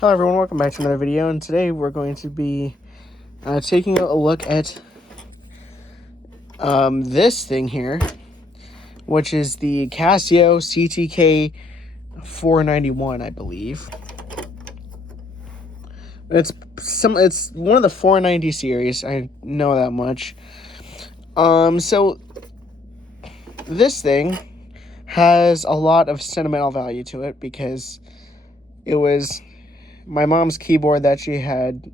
Hello everyone, welcome back to another video, and today we're going to be taking a look at this thing here, which is the Casio CTK491, I believe. It's one of the 490 series, I know that much. So this thing has a lot of sentimental value to it because it was my mom's keyboard that she had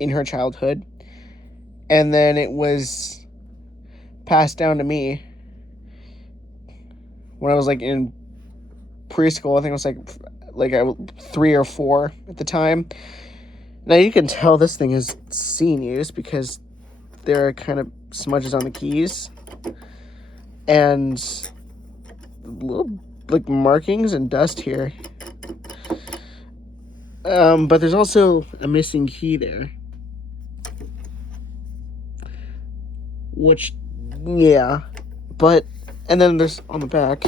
in her childhood, and then it was passed down to me when I was like in preschool. I think I was like 3 or 4 at the time. Now you can tell this thing has seen use because there are kind of smudges on the keys and little like markings and dust here. But there's also a missing key there, which, yeah, but, and then there's on the back,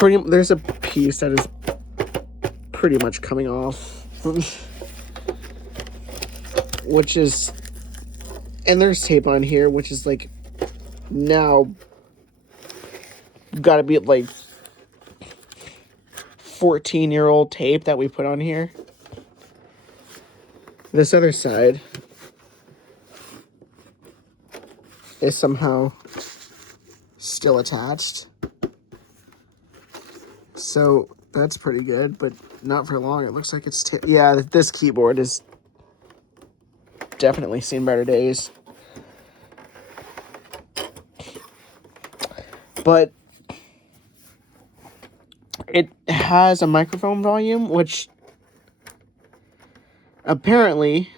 there's a piece that is pretty much coming off, which is, and there's tape on here, which is like, now, gotta be like 14-year-old tape that we put on here. This other side is somehow still attached. So that's pretty good, but not for long. It looks like it's... yeah, this keyboard is definitely seen better days. But it has a microphone volume, which apparently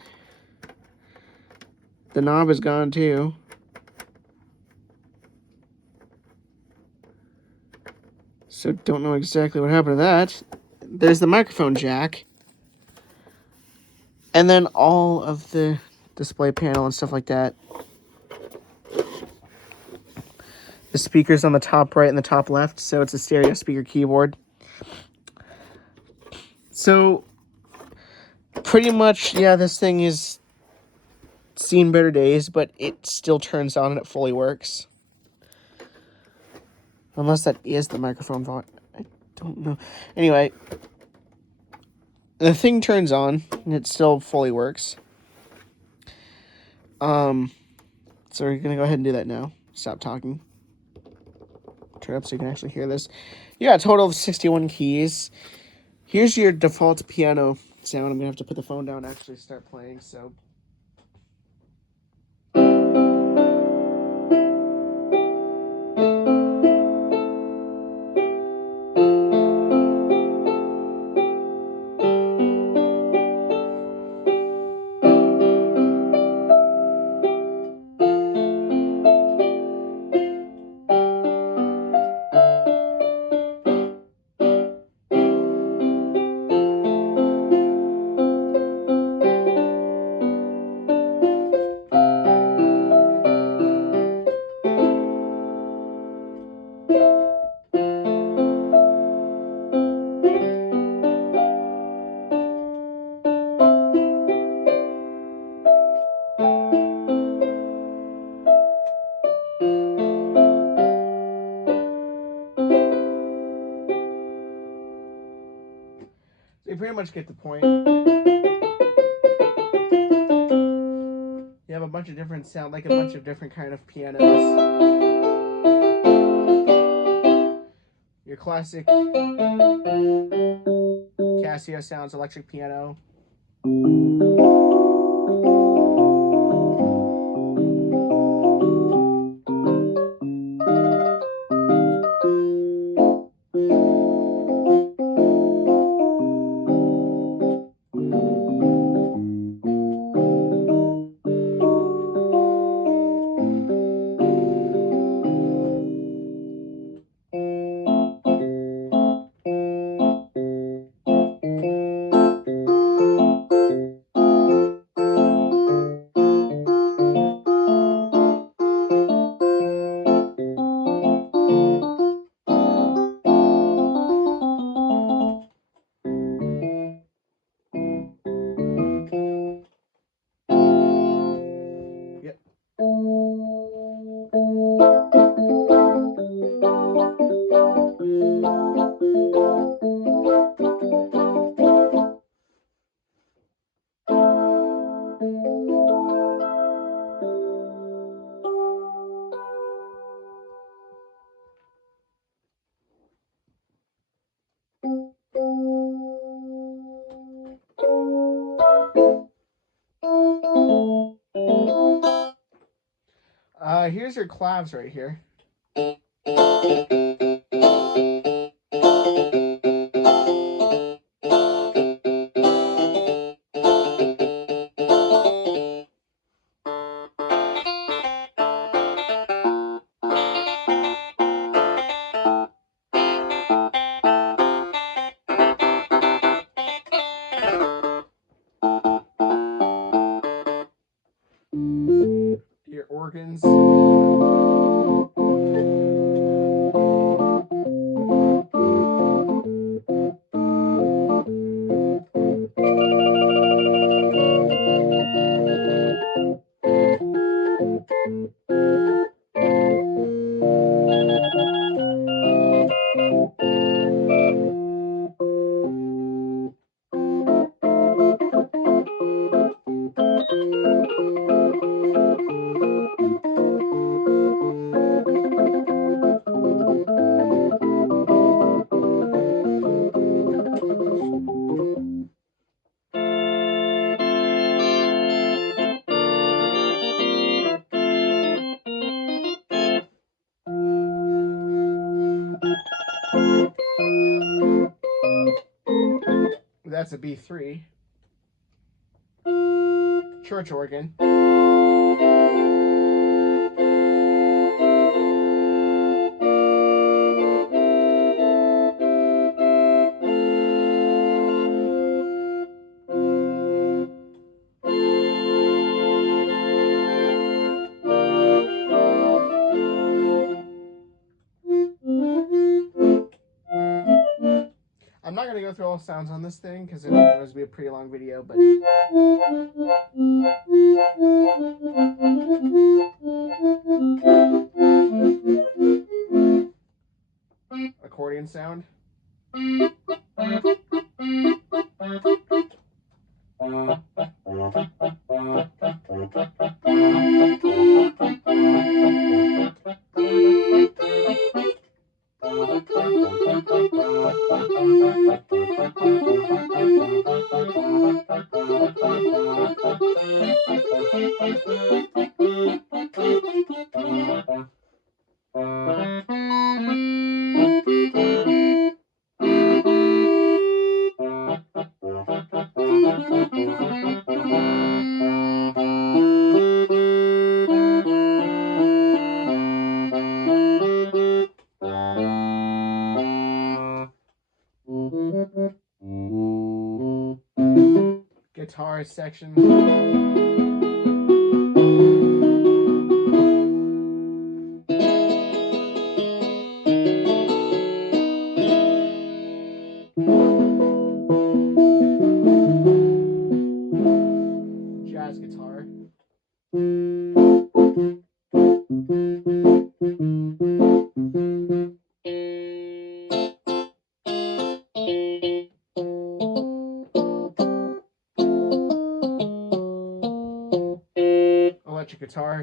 the knob is gone too. So don't know exactly what happened to that. There's the microphone jack. And then all of the display panel and stuff like that. The speakers on the top right and the top left, so it's a stereo speaker keyboard. So pretty much, yeah, this thing is seen better days, but it still turns on and it fully works. Unless that is the microphone volume. I don't know. Anyway, the thing turns on and it still fully works. So we're gonna go ahead and do that now. Stop talking. Turn up so you can actually hear this. Yeah, a total of 61 keys. Here's your default piano sound. I'm gonna have to put the phone down and actually start playing, so. You pretty much get the point. You have a bunch of different sound, like a bunch of different kind of pianos. Your classic Casio sounds electric piano. Here's your claves right here. Your organs. That's a B3. Church organ. I'm not going to go through all sounds on this thing because it was be a pretty long video, but accordion sound. Guitar section. Jazz guitar. Electric guitar.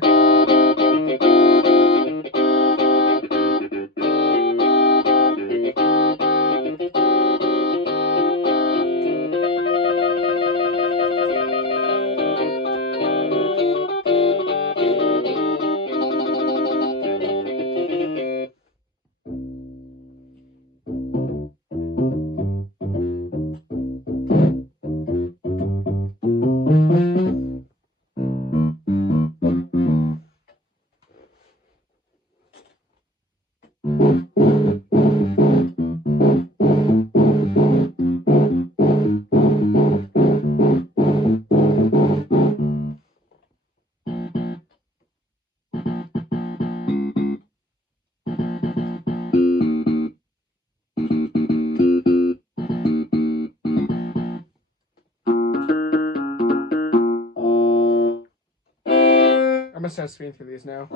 I'm gonna start spinning through these now.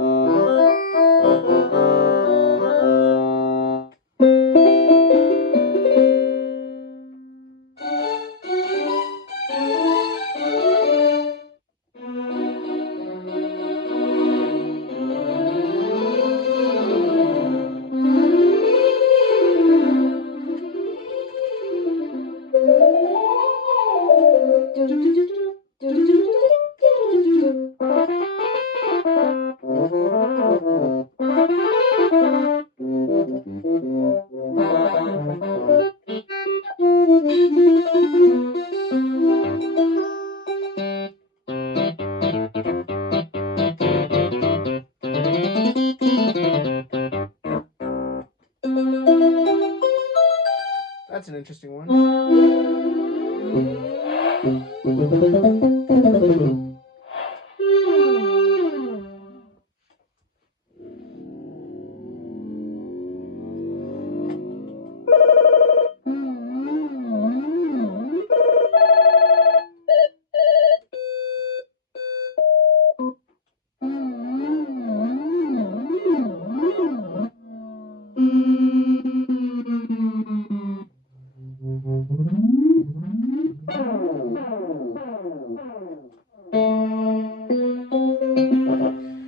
that's an interesting one.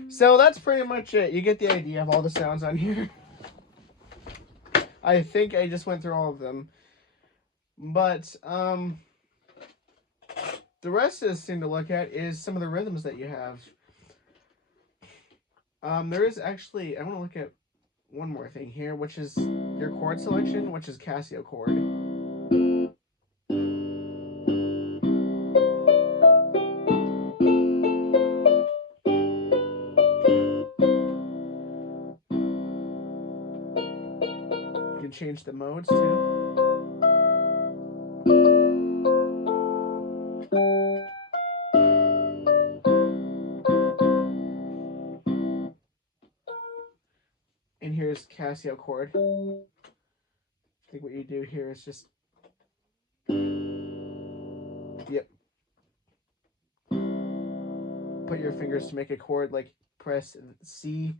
So that's pretty much it. You get the idea of all the sounds on here. I think I just went through all of them. But the rest of this thing to look at is some of the rhythms that you have. There is actually, I want to look at one more thing here, which is your chord selection, which is Casio chord. You can change the modes too. And here's Casio chord. I think what you do here is just, yep. Put your fingers to make a chord, like press C,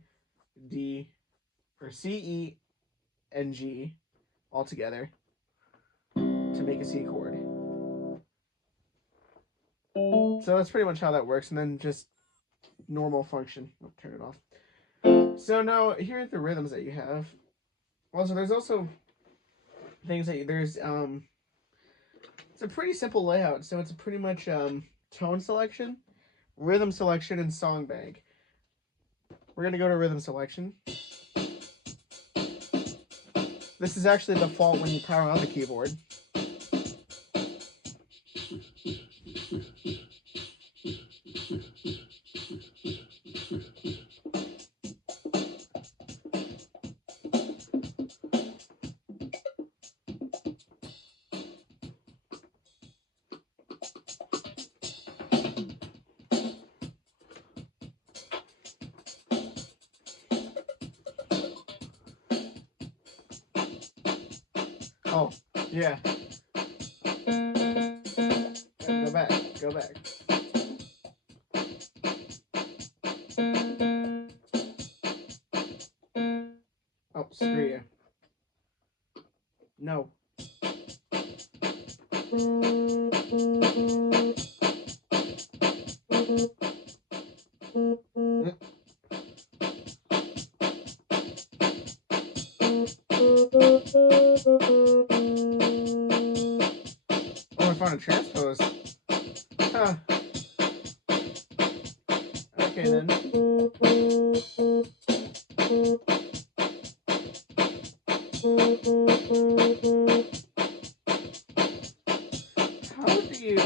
D, or C, E, and G all together to make a C chord. So that's pretty much how that works, and then just normal function. I'll turn it off. So now here are the rhythms that you have. Also, there's also things that there's it's a pretty simple layout. So it's pretty much tone selection, rhythm selection, and song bank. We're gonna go to rhythm selection. This is actually the default when you power on the keyboard. Oh, yeah. Go back, go back. Oh, screw you. No. Oh, I found a transpose. Huh. Okay then. How do you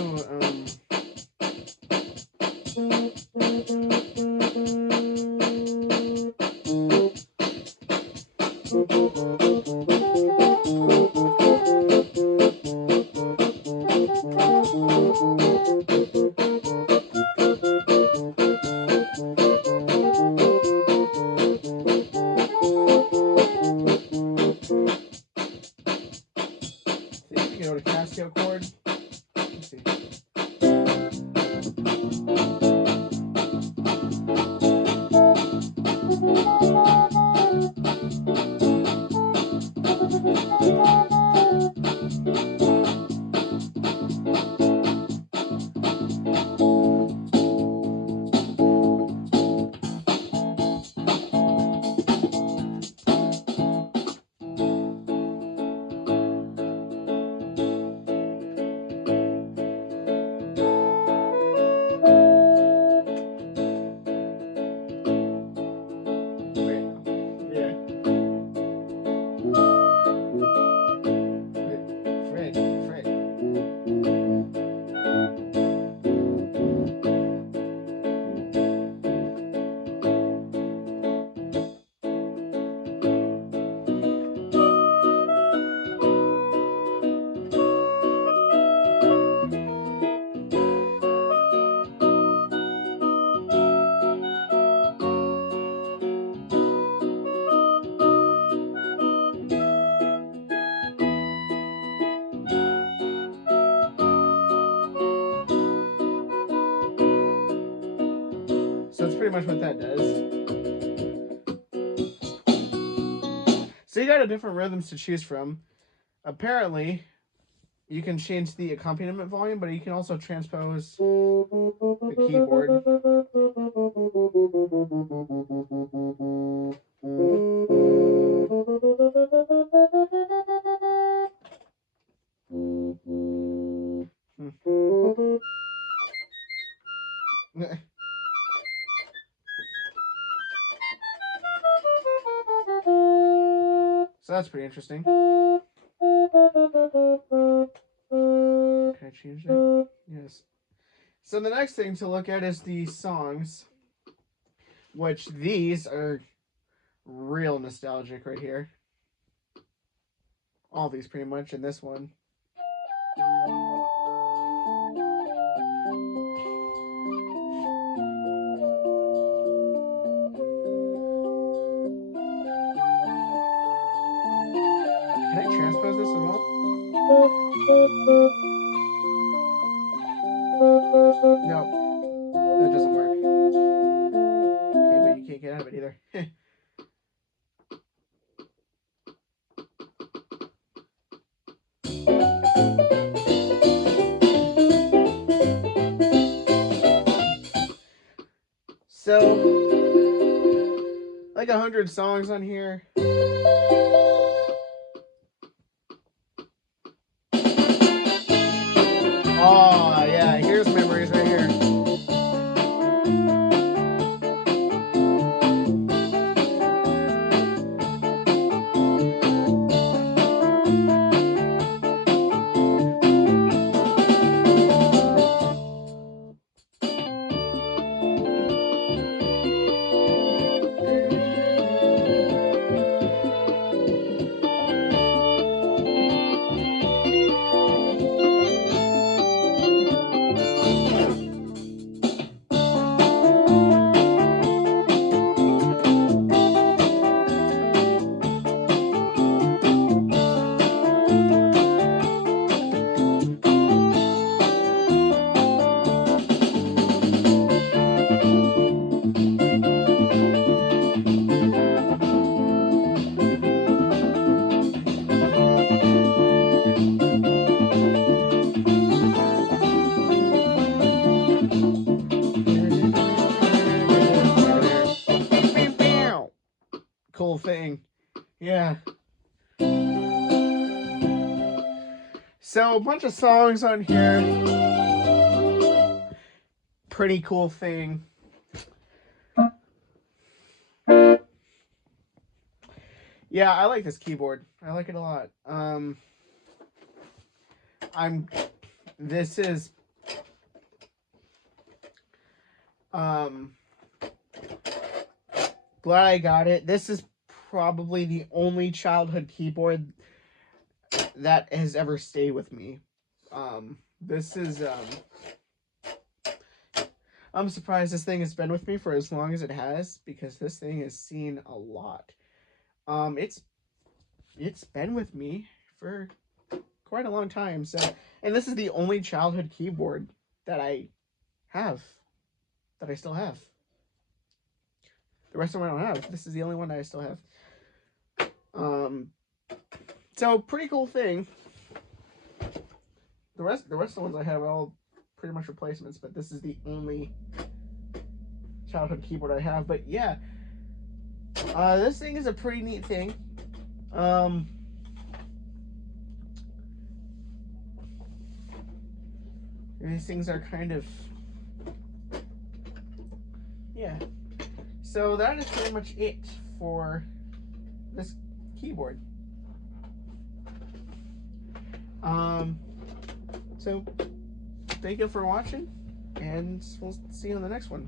you go to Casio chord? Let's see. Wait. pretty much what that does. So you got a different rhythms to choose from. Apparently, you can change the accompaniment volume, but you can also transpose the keyboard. So that's pretty interesting. Can I change that? Yes. So the next thing to look at is the songs, which these are real nostalgic right here. All these pretty much, and this one. Can I transpose this as well? No, that doesn't work. Okay, but you can't get out of it either. So, like 100 songs on here. Oh, yeah, here's memories right here. Cool thing. Yeah. So, a bunch of songs on here. Pretty cool thing. Yeah, I like this keyboard. I like it a lot. This is glad I got it. This is probably the only childhood keyboard that has ever stayed with me. This is I'm surprised this thing has been with me for as long as it has, because this thing has seen a lot. It's been with me for quite a long time. So, and this is the only childhood keyboard that I have, that I still have. The rest of them I don't have. This is the only one that I still have. So pretty cool thing. The rest of the ones I have are all pretty much replacements, but this is the only childhood keyboard I have. But yeah, this thing is a pretty neat thing. These things are kind of, yeah. So that is pretty much it for this keyboard. So thank you for watching, and we'll see you on the next one.